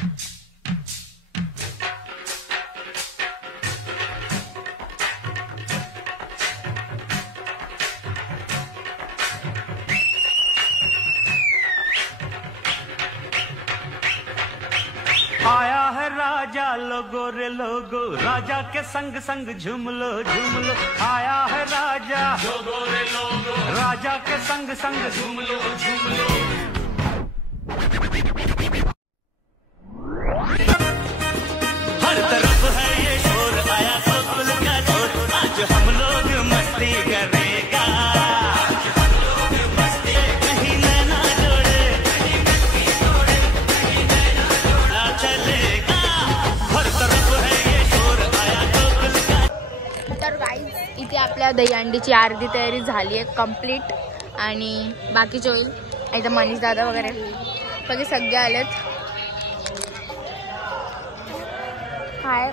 आया है राजा लोगो रे लोगो, राजा के संग संग झूम लो झूम लो। आया है राजा लोगो रे लोगो, राजा के संग संग झूम लो झूम लो। हर तरफ है ये शोर, आया गोकुल का छोर, आज हम लोग मस्ती करेगा। कहीं नैना जोड़े, चलेगा। हर तरफ है ये शोर, आया गोकुल का। तर गाईज इथे आपल्या दहीहंडीची अर्धी तयारी झाली आहे कंप्लीट आणि बाकीचे होईल. इथं मनीष दादा वगैरे बाकी सगळे आलेत. हाय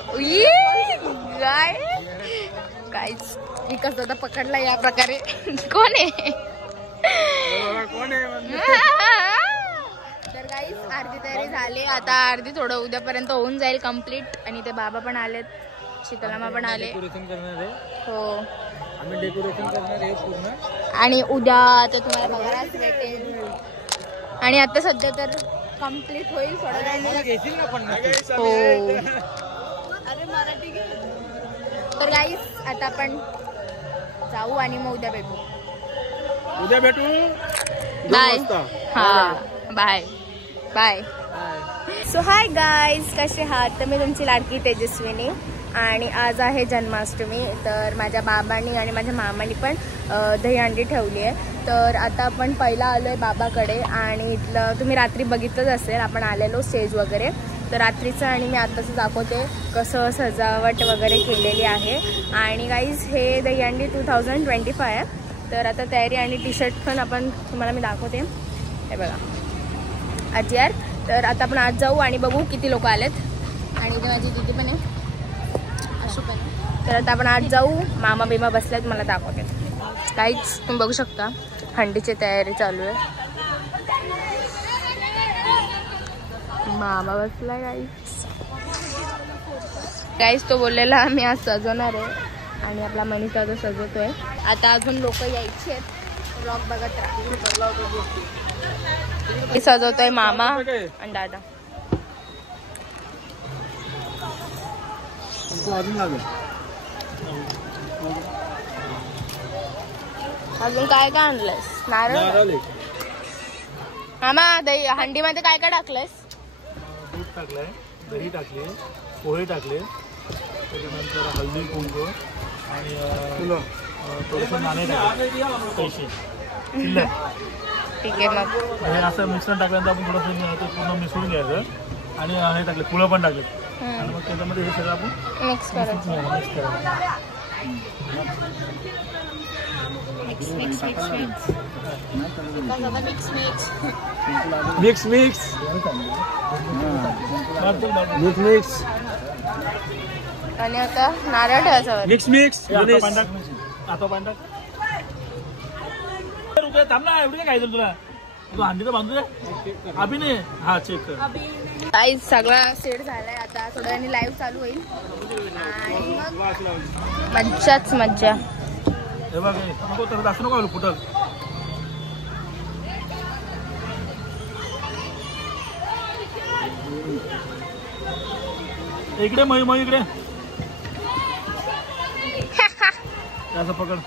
गाय गाईज विकास दादा पकडला या प्रकारे. कोण आहे तर गाईज अर्धी तयारी झाली, आता अर्धी थोडं उद्यापर्यंत होऊन जाईल कंप्लीट. आणि ते बाबा पण आलेत, शीतलामा पण आले. हो आम्ही डेकोरेशन करणार आहे पूर्ण. आणि उद्या तर तुम्हाला बघायलाच भेटेल. आणि आता सध्या तर कंप्लीट होईल थोडं वेळ. घेशील ना पण. हो तर गाईस आता आपण जाऊ आणि मग उद्या भेटू. उद्या भेटू. बाय. हा bye bye. So hi guys, कसे आहात? तर मी तुमची लाडकी तेजस्विनी आणि आज आहे जन्माष्टमी. तर माझ्या बाबांनी आणि माझ्या मामांनी पण दहीहंडी ठेवली आहे. तर आता आपण पहिला आलो आहे बाबाकडे आणि इथलं तुम्ही रात्री बघितलंच असेल, आपण आलेलो स्टेज वगैरे. तर रात्रीचं आणि मी आत्ताचं दाखवते कसं सजावट वगैरे केलेली आहे. आणि गाईज हे दहीहंडी 2025 आहे. तर आता तयारी आणि टी शर्ट पण आपण तुम्हाला मी दाखवते. हे बघा आजी. तर आता आपण आज जाऊ आणि बघू किती लोक आलेत. आणि इथे माझी दिदी पण आहे, अशी पण आहे. तर आता आपण आज जाऊ. मामा बिमा बसल्यात, मला दाखवते. काहीच तुम्ही बघू शकता हंडीची तयारी चालू आहे. मामा बसला गाईस. तो बोललेला मी आज सजवणार आहे आणि आपला मनीष दादा सजवतोय. आता अजून लोक यायचे आहेत. ब्लॉग बघत राहा. सजवतोय मामा आणि दादा. अजून काय काय आणलंयस? नारळ. मामा दही हंडीमध्ये काय काय टाकलंयस? दूध टाकलंय, दही टाकले, पोहे टाकले, त्याच्यानंतर हळदी कुंकू आणि थोडंसं नाणे टाकले, पैसे. ठीक आहे. मग हे असं मिश्रण टाकल्यानंतर आपण थोडंसं ते पूर्ण मिसळून घ्यायचं. आणि हे टाकले, फुलं पण टाकले आणि मग त्याच्यामध्ये हे सगळं आपण मिक्स करायचं. मिक्स करायचं. Mix mix mix mix mix mix mix mix. आणि आता नारळ ठेवायचा. Mix mix. आता पांढरा रुपये थांब ना. एवढं काय खायचं तुला? तू हंडी तर बांधू दे. अभिनय हा चेक कर. काही सगळा सेट झालाय. आता थोड्या वेळाने लाईव्ह चालू होईल आणि मग मज्जाच मज्जा. हे बघ नको तर दाखवू नको फुटल. इकडे मग इकडे असं पकड.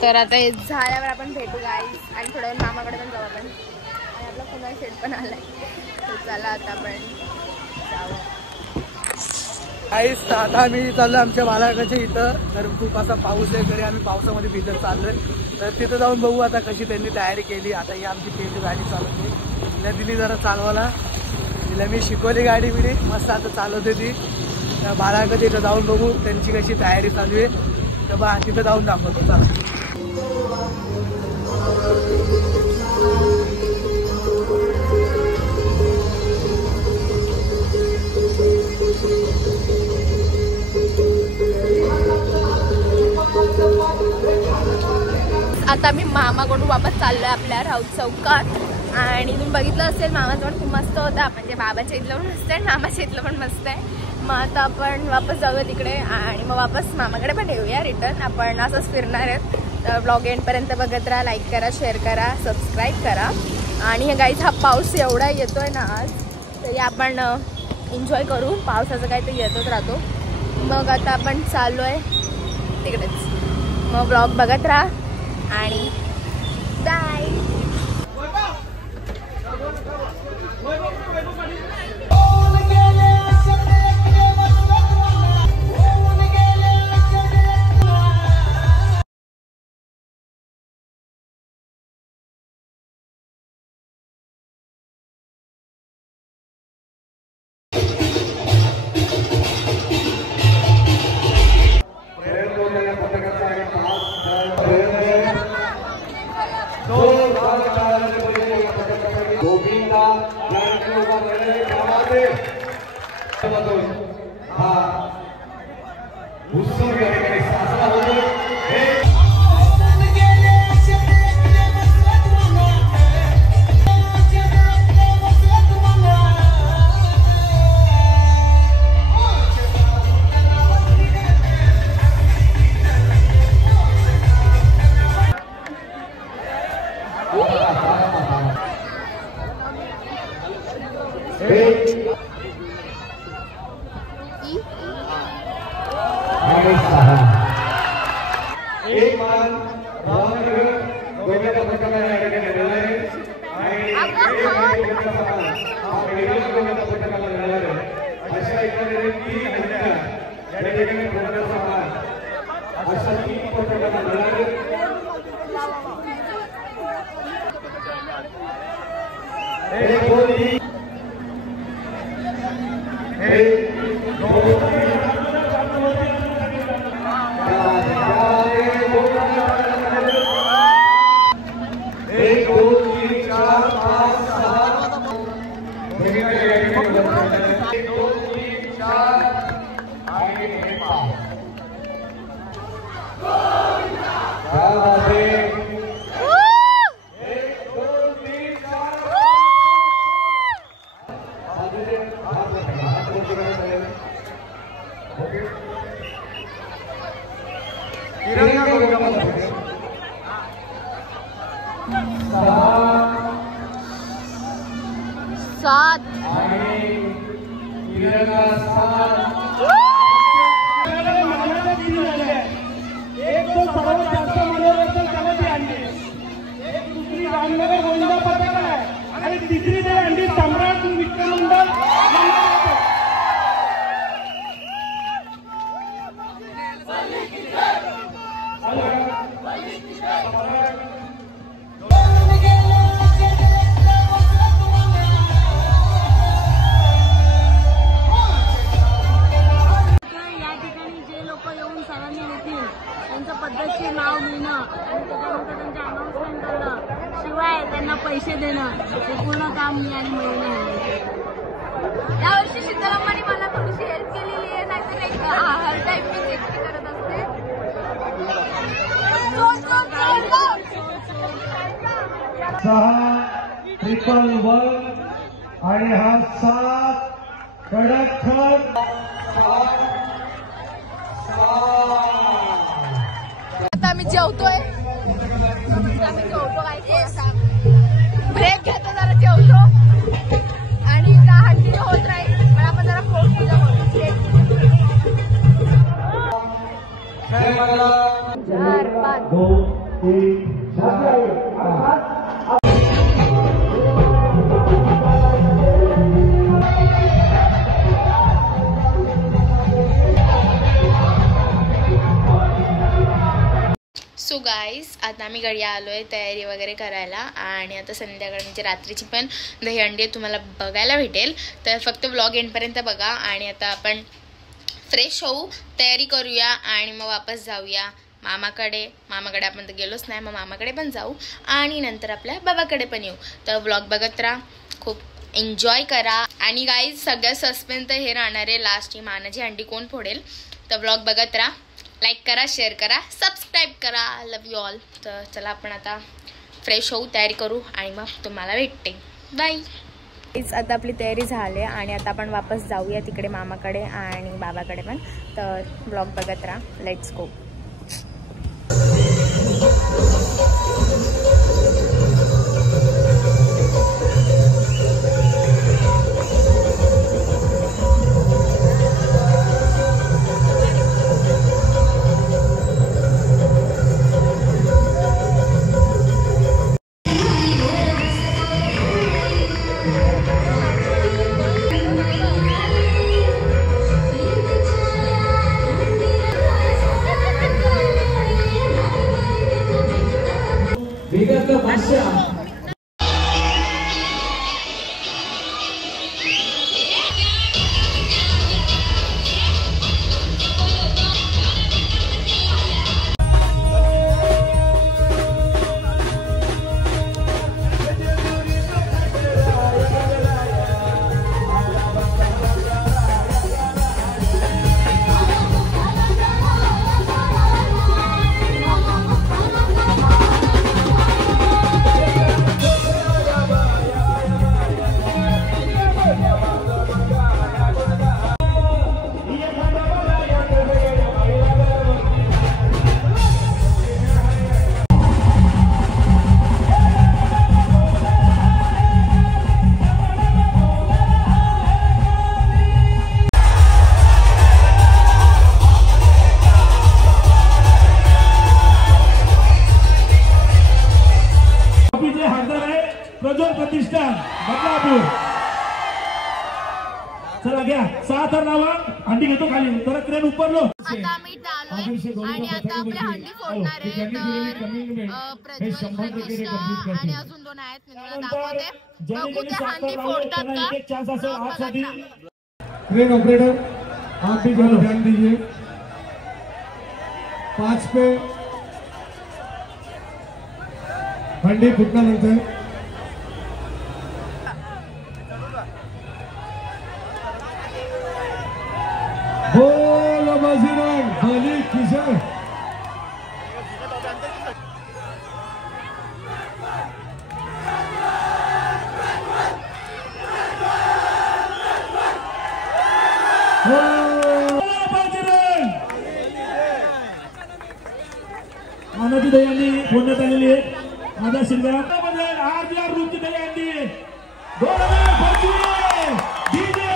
तर आता हे झाल्यावर आपण भेटू गाईस. आणि थोड्या वेळ मामाकडे पण जाऊ आपण. आणि आपला पुन्हा सेट पण आलाय. तर चला आता आपण जाऊ. काहीच आता आम्ही चाललोय आमच्या बालाघाटच्या इथं. तर खूप असा पाऊस आहे, तरी आम्ही पावसामध्ये भिजत चाललोय. तर तिथं जाऊन बघू आता कशी त्यांनी तयारी केली. आता ही आमची तेज गाडी चालवते. तिला दिली जरा चालवायला, तिला मी शिकवली गाडी बिडी मस्त आता चालवते ती. तर बालाघाटच्या इथं जाऊन बघू त्यांची कशी तयारी चालू आहे. तर बा तिथं जाऊन दाखवतो. चला. आता मी मामाकडून वापस चाललोय आपल्या राऊत चौकात. आणि तुम्ही बघितलं असेल मामाचं पण खूप मस्त होता, म्हणजे बाबाच्या इथलं पण मस्त आहे आणि मामाच्या इथलं पण मस्त आहे. मग आता आपण वापस जाऊया तिकडे आणि मग वापस मामाकडे पण येऊया रिटर्न. आपण असंच फिरणार आहेत. तर ब्लॉग एंडपर्यंत बघत राहा, लाईक करा, शेअर करा, सबस्क्राईब करा. आणि हे गाईज हा पाऊस एवढा येतोय ना आज, तरी आपण एन्जॉय करू. पावसाचं काही तर येतच राहतो. मग आता आपण चाललो आहे तिकडेच. मग ब्लॉग बघत राहा आणि बाय. पैसे देणं हे पूर्ण काम मी आणि महिने यावर्षी शीतलम्मानी मला थोडीशी हेल्प केलेली आहे, नाहीतर हर टाइम मी एकटी करत असते. ट्रिपल 1 आणि हा 7 कडक आता आम्ही जेवतोय. ब्रेक घेतो, जरा जेवतो आणि कंटिन्यू होत राहील. पण आपण जरा फोटो 4 5 2 3 4 सो गाईज आता आम्ही घरी आलो आहे तयारी वगैरे करायला आणि आता संध्याकाळी म्हणजे रात्रीची पण दहीहंडी तुम्हाला बघायला भेटेल. तर फक्त व्लॉग एंडपर्यंत बघा आणि आता आपण फ्रेश होऊ, तयारी करूया आणि मग वापस जाऊया मामाकडे. मामाकडे आपण तर गेलोच नाही, मग मामाकडे पण जाऊ आणि नंतर आपल्या बाबाकडे पण येऊ. तर व्लॉग बघत राहा, खूप एन्जॉय करा. आणि गाईज सगळ्यात सस्पेन्स तर हे राहणार आहे लास्ट, ही मानाची हंडी कोण फोडेल. तर व्लॉग बघत राहा, लाईक करा, शेअर करा, सबस्क्राईब करा. लव यू ऑल. तर चला आपण आता फ्रेश होऊ, तयारी करू आणि मग तुम्हाला भेटते. बाय. आता आपली तयारी झाली आणि आता आपण वापस जाऊया तिकडे मामाकडे आणि बाबाकडे पण. तर ब्लॉग बघत राहा. Let's go. प्रज्वल प्रतिष्ठान बदलापूर. चला घ्या 6 तर नावा हंडी घेतो खाली तर क्रेन उपरलो. आता आम्ही आलोय आणि आता आपले हंडी फोडणार आहे. तर प्रज्वल प्रतिष्ठा आणि अजून 2 आहेत. मी तुम्हाला दाखवते. बघू ते हंडी फोडतात का. क्रेन ऑपरेटर आप भी जरा ध्यान दीजिए. 5 पे हंडी फुटल्यानंतर बोल बजरंग बली किशोर. आनंदी दयांनी फोडण्यात आलेली आहे. माझा शिंगामध्ये 8,000 रुपये दयांनी 2025 डीजे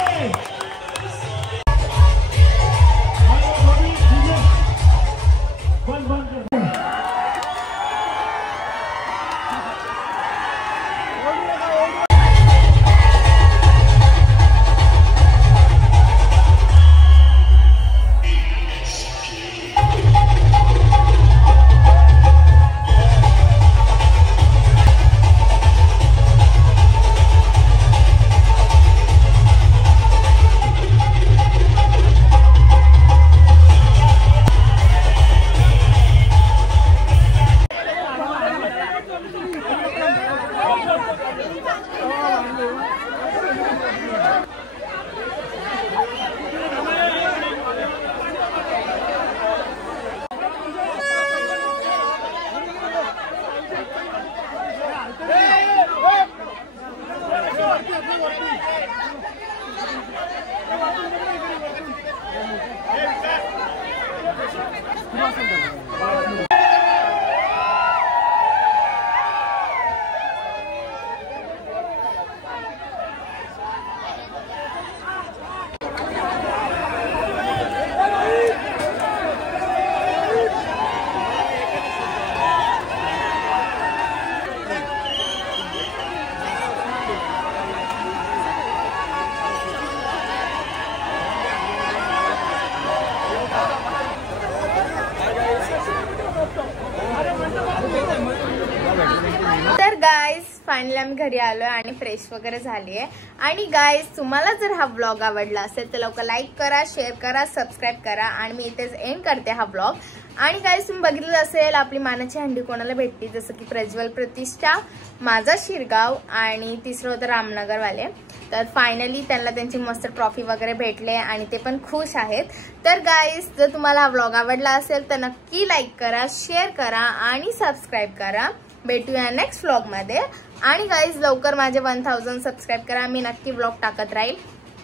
तर गाइस फायनली आम्ही घरी आलोय आणि फ्रेश वगैरे झाली आहे. आणि गाइस तुम्हाला जर हा व्लॉग आवडला असेल तर लवकर लाईक करा, शेअर करा, सबस्क्राईब करा. आणि मी इथेच एंड करते हा व्लॉग. आणि गाइस तुम्ही बघितलं असेल आपली मानाची हंडी कोणाला भेटली, जसं की प्रज्वल प्रतिष्ठा, माझा शिरगाव आणि तिसरं होतं रामनगरवाले. तर फायनली त्यांना त्यांची मस्त ट्रॉफी वगैरे भेटले आणि ते पण खुश आहेत. तर गाइस जर तुम्हाला हा व्लॉग आवडला असेल तर नक्की लाईक करा, शेअर करा आणि सबस्क्राईब करा. भेटूया नेक्स्ट व्लॉगमध्ये. आणि गाईज लवकर माझे 1000 सबस्क्राईब करा, मी नक्की व्लॉग टाकत राहील.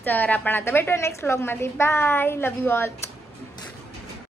तर आपण आता भेटूया नेक्स्ट व्लॉगमध्ये. Bye, love you all.